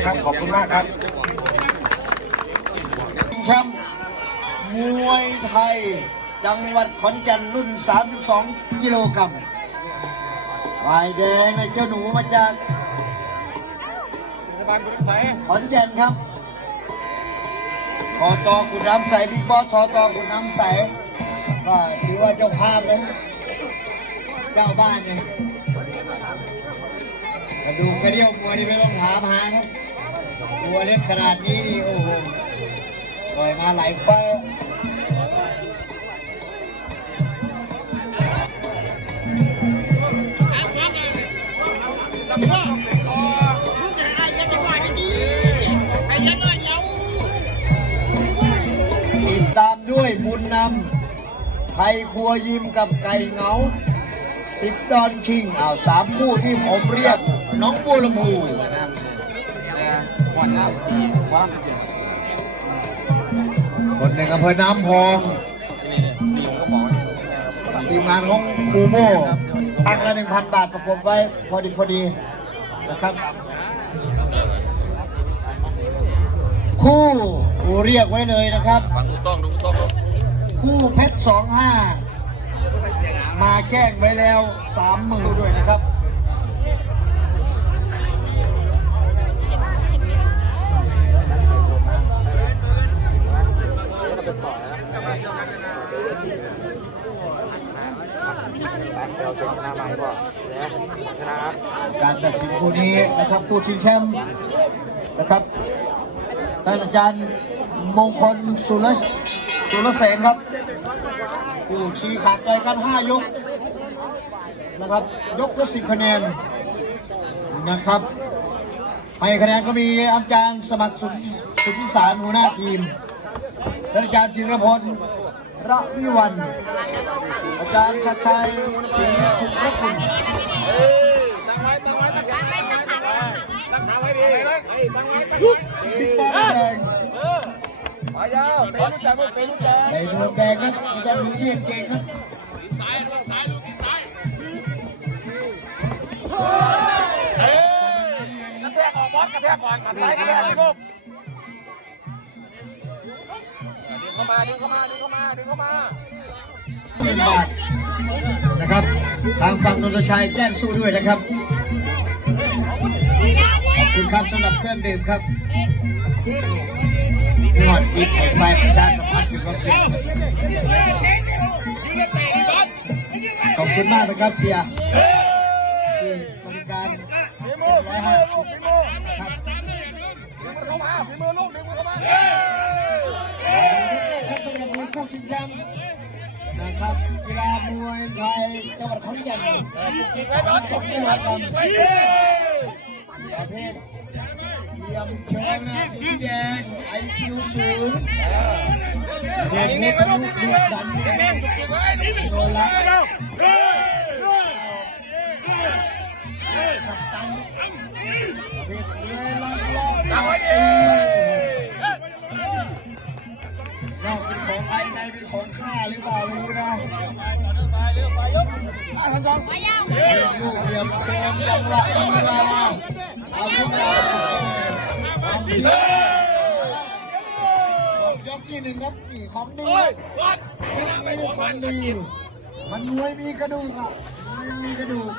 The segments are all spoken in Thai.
นะครับ ขอบคุณมากครับแชมป์มวยไทย จังหวัดขอนแก่นรุ่น 32 กิโลกรัมฝ่ายแดงในเจ้าหนูมาจากบาลกุฎใสขอนแก่นครับทอตอกุฎน้ำใสบิ๊กบอสทอตอกุฎน้ำใสก็ถือว่าเจ้าภาพเลยเจ้าบ้านเนี่ยกระดูกกระเดี่ยวมวยนี่ไม่ต้องถามหาครับ ตัวเล็กขนาดนี้นี่โอ้โหปล่อยมาหลายไฟล์ติดตามด้วยบุญนำไทยครัวยิมกับไก่เงาสิบดอนคิงอ้าวสามคู่ที่ผมเรียกน้องบัวลำพู อนหน้าที่ว่างเจ็บคนหนึ่งอำเภอน้ำพองนี่นี่ผมก็บอกว่าทีมงานของครูโม่ตั้งละหนึ่งพันบาทประกบไว้พอดีพอดีนะครับ คู่เรียกไว้เลยนะครับฟังดูต้องดูต้องคู่เพชรสองห้ามาแจ้งไว้แล้วสามหมื่นด้วยนะครับ การตัดสินคู่นี้นะครับคู่ชิงแชมป์นะครับท่านอาจารย์มงคลสุรสุรเสนครับผู้ชี้ขาดใจกัน 5 ยกนะครับ ยกละสิบคะแนนนะครับให้คะแนนก็มีอาจารย์สมัครสุธิสุทธิสารหัวหน้าทีมท่านอาจารย์จิรพล ระวิวัน อาจารย์ชัดชัยศรีสุขคุณบิ๊กบอลแดงมายาวเตะลูกจักรเตะลูกจักรในดวงแดงครับมีการหนุนเยี่ยงเก่งครับเอ้กระแทกออกบอสกระแทกก่อนกระแทกกระแทกลูก เข้ามาดึงเข้ามาดึงเข้ามาดึงเข้ามาหนึ่งบาทนะครับ ทางฝั่งนนทชัยแจ้งสู้ด้วยนะครับขอบคุณครับสำหรับเครื่องดื่มครับหน่อยอีกไข่ไฟประชาสัมพันธ์อยู่ครับขอบคุณมากนะครับเสียที่บริการฝีมือฝีมือลูกฝีมือครับดึงมันเข้ามาฝีมือลูกดึงมันเข้ามา แชมป์นะครับกีฬามวยไทยจังหวัดขอนแก่นสองจังหวัดกันประเภทเยี่ยมเชิญนะสีแดงไอคิวสูงเด็กเล็กลูกลูดันโดนละกับตันประเภทเรือลัดล้อตั้งไว้ดิน อกเป็นของภายในเป็นของข้าหรือเปล่าไม่รู้นะไปเร็วไปยกไปทางซ้ายลูกเหลี่ยมเชิงจังหวะจังหวะเอาขึ้นมาเอาขึ้นมายกที่หนึ่งครับนี่ของดีวัดไม่ใช่ของดีมันมวยมีกระดูกอะมวยมีกระดูก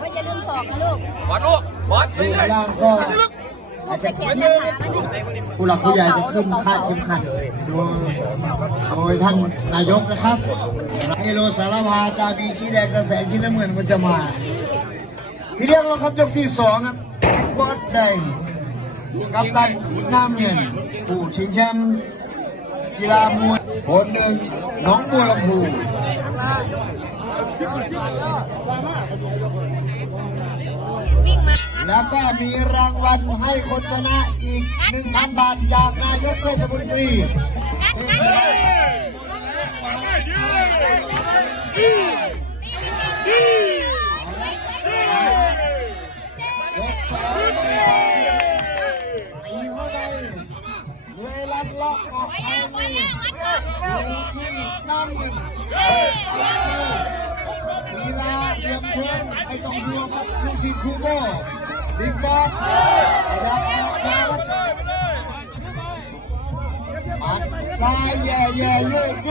ว่าอย่าลืมสอบนะลูกวัดลูกวัดดูเรื่อยล่างก็ๆ ผู้หลักผู้ใหญ่จะขึ้นคาดเข็มขัดโดยโดยท่านนายกนะครับไฮโลสารพาจาบีชี้แดงกระแสชี้น้ำเงินมันจะมาที่เรียกเราครับยกที่สองครับบอสแดงกับตันน้ำเงินผู้ชิงแชมป์กีฬามวยคนหนึ่งน้องบัวลำพู วิ่งมาแล้วก็มีรางวัลให้คนชนะอีกหนึ่งพันบาทจากนายกเทศมนตรีงัดงัดยกสองตีเข้าไปเลยลัดเลาะออกไปนี่เลยชิ้นน้ำหนึ่ง ลีลาเตรียมเชิญไอ้ต้องดูครับลูกศิษย์ครูโบบิ๊กบอสรับออกมาปัดซ้ายแย่แย่โยกโย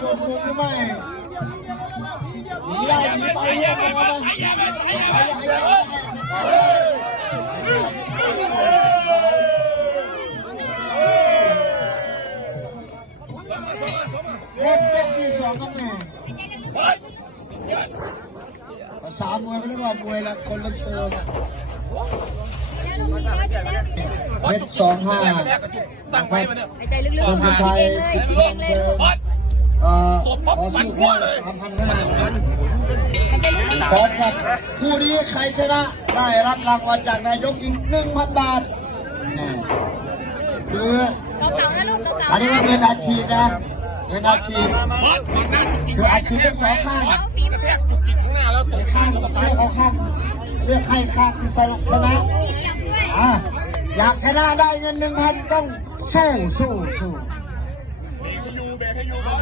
าต้นกดมุมหรือไม่หนีได้หนีไปเรื่อยไปเล่นเล่นที่สองครับแม่ภาษามวยไม่ได้ว่ามวยละคนละเชิงเพชรสองห้าตั้งไว้มาเนี่ยหายใจลึกๆคนคิไทดยเองเลยสิบคิดสเอองงเลย เดิลูกมเอ่อขอสู้แค่สามพันห้าหายพร้อมกับคู่นี้ใครชนะได้รับรางวัลจากนายกอีกหนึ่งพันบาทคือเก่าๆนะลูกเก่าอันนี้นะมันเป็นอาชีพนะเป็นอาชีพคืออาชีพทั้งสองข้างเอาฝีมือกินข้างหน้าแล้วตกข้างกับซ้ายเอาข้างเลือกให้ข้างที่ชนะอะอยากชนะได้เงินหนึ่งพันต้องสู้สู้สู้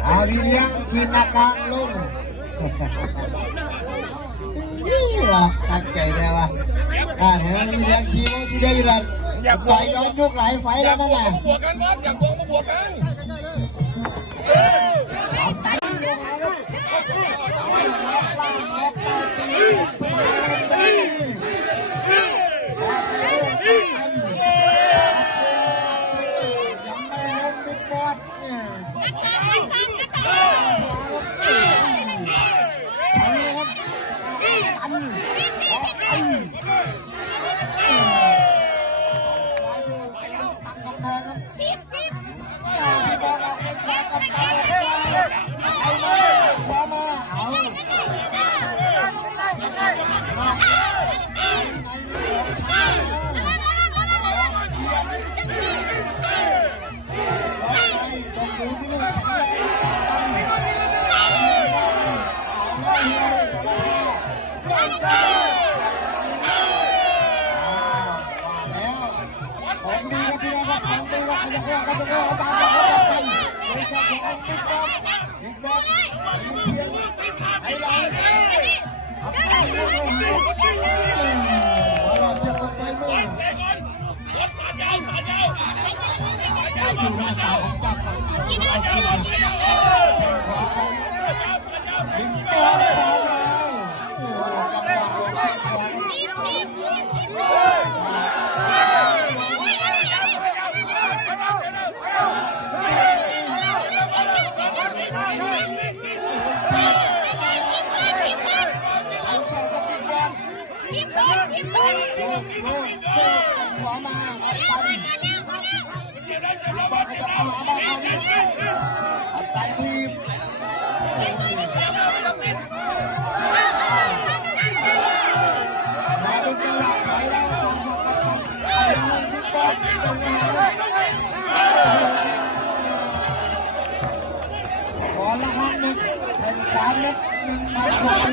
อาวิเลี้ยงทีมนักกางลงนี่หรอตั้งใจได้ปะอ่าเห็นไหมมีเลี้ยงชีวชีเดียวอยู่แล้วต่อยย้อนยุคหลายไฟแล้วบนั่วนกแหละมาบวกกันบอสอย่าบวกมาบวกกันยั ดีครั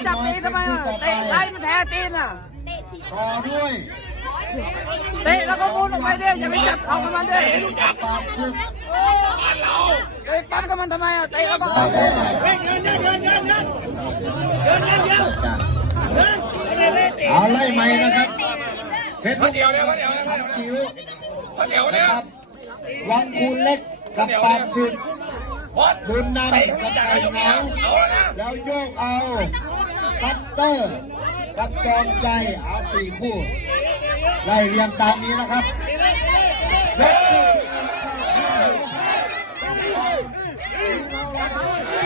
จับตีทำไมอะเตะไล่มันแท้ตีนอะเตะฉีกต่อด้วย เตะแล้วก็มุดออกไปเด้อย่าไปจับเขากับมันเด้ปากศึกเตะปั๊มกับมันทำไมอะเตะแล้วก็ต่อเอาด้เด้วยเอาไล่ใหม่นะครับเตะฉีกเด้อเพชรคนเดียวเนี่ยคนเดียวเนี่ยจิ๋วคนเดียวนะเนี่ยครับวังคูนเล็กกับปามสิทธิ์บอสบุญนำเตะกับเขาจับไก่อยู่เหแล้งาวเอานะแล้วโยกเอาคัตเตอร์กับจอมใจเอาสี่คู่ ไล่เรียงตามนี้นะครับเ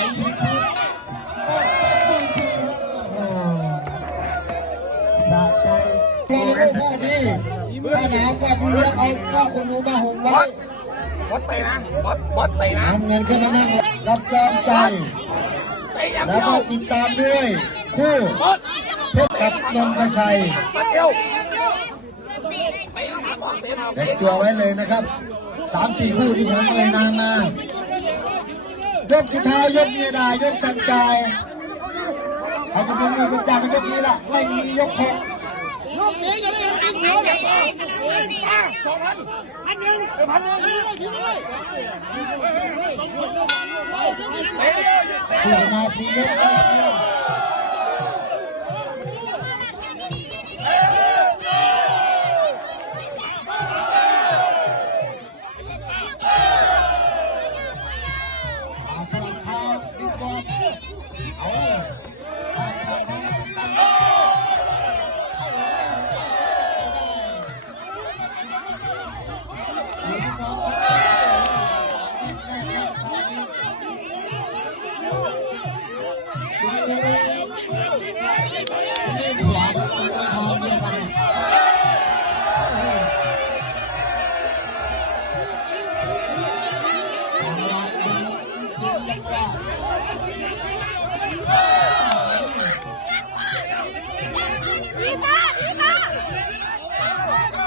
สียงไหลชิงพุทธโอ้โหสิโอ้สะใจพวกนี้ดีถ้าหนาวก็เลือกเอาก็คุณหนูมาห่มบอไว้บอสเตะนะบอสบอสเตะนะนำเงินขึ้นมานั่งรับจอมใจแล้วก็ติดตามด้วยคู่บอเพชรกับนนทชัยเด็กตัวไว้เลยนะครับสามสี่คู่ที่ผมเอ่ยนามมา ยกสุดท้ายยกเมียดายกสังกายเขาจะเป็นมือเป็นจ่าเป็นยกนี้ละไม่มียกหกเตะเดียวเตะผู้ชนะทียกได้เดียวเอา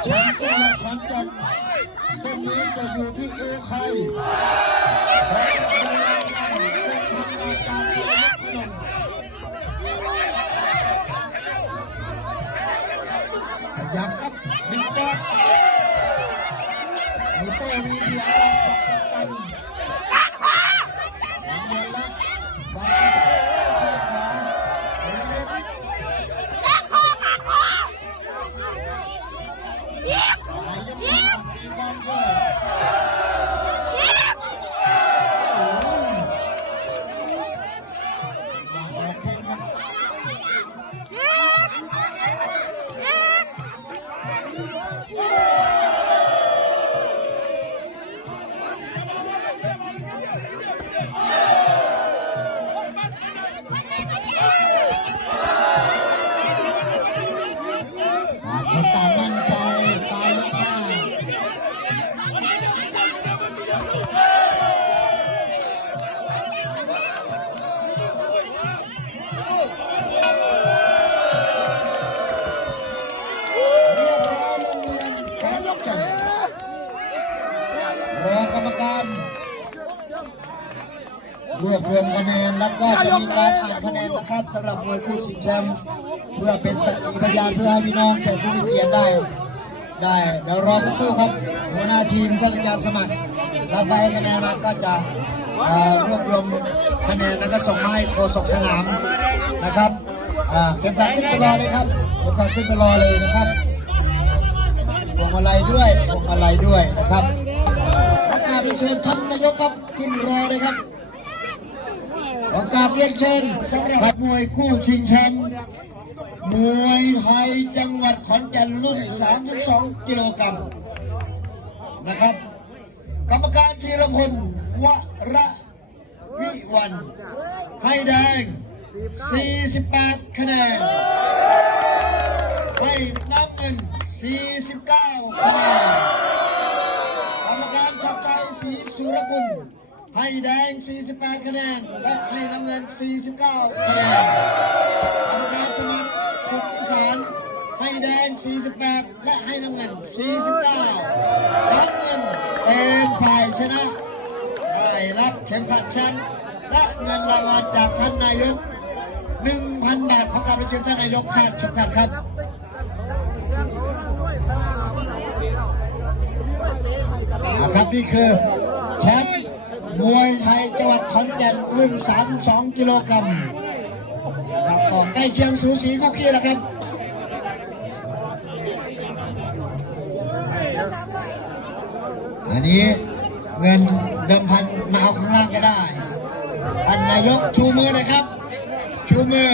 ขอนแก่นเส้นนี้จะอยู่ที่เอวใครและจะเป็นเส้นทางอาการที่ลดลงขยับครับบิ๊กบอสมีเต้มีเดียร์กับกัปตัน คะแล้วก็จะมีการอ่านคะแนนนะครับสำหรับมวยคู่ชิงแชมป์เพื่อเป็นสักขีพยานเพื่อให้พี่น้องแขกผู้มีเกียรติได้ ได้เดี๋ยวรอสักครู่ครับหัวหน้าทีมก็จะสมัครรับไปคะแนนมาก็จะรวบรวมคะแนนแล้วก็ส่งมาให้โฆษกสนามนะครับอ่าเก็บตัดขึ้นไปรอเลยครับเก็บตัดขึ้นไปรอเลยนะครับพวงมาลัยด้วยพวงมาลัยด้วยนะครับขอกราบเรียนเชิญท่านนายกครับขึ้นรอเลยครับ ขอกราบเรียนเชิญครับมวยคู่ชิงแชมป์มวยไทยจังหวัดขอนแก่นรุ่น 32 กิโลกรัมนะครับ กรรมการธีรพลวระวิวัน ให้แดง 48 คะแนน ให้น้ำเงิน 49 คะแนน กรรมการชัดชัยศรีสุรกุล ให้แดง 48 คะแนน และให้น้ำเงิน 49 คะแนนกรรมการสมัครสุทธิสารให้แดง 48 และให้น้ำเงิน 49น้ำเงินเป็นฝ่ายชนะได้รับเข็มขัดแชมป์และเงินรางวัลจากท่านนายก 1,000 บาทของการเชิญท่านนายกคาดเข็มขัดครับครับนี่คือแชมป์ มวยไทยจังหวัดขอนแก่นรุ่น 32 กิโลกรัมครับก็ใกล้เคียงสูสีคุกคีแล้วครับอันนี้เงินเดิมพันมาเอาข้างล่างก็ได้ท่านนายกชูมือนะครับ ชูมือ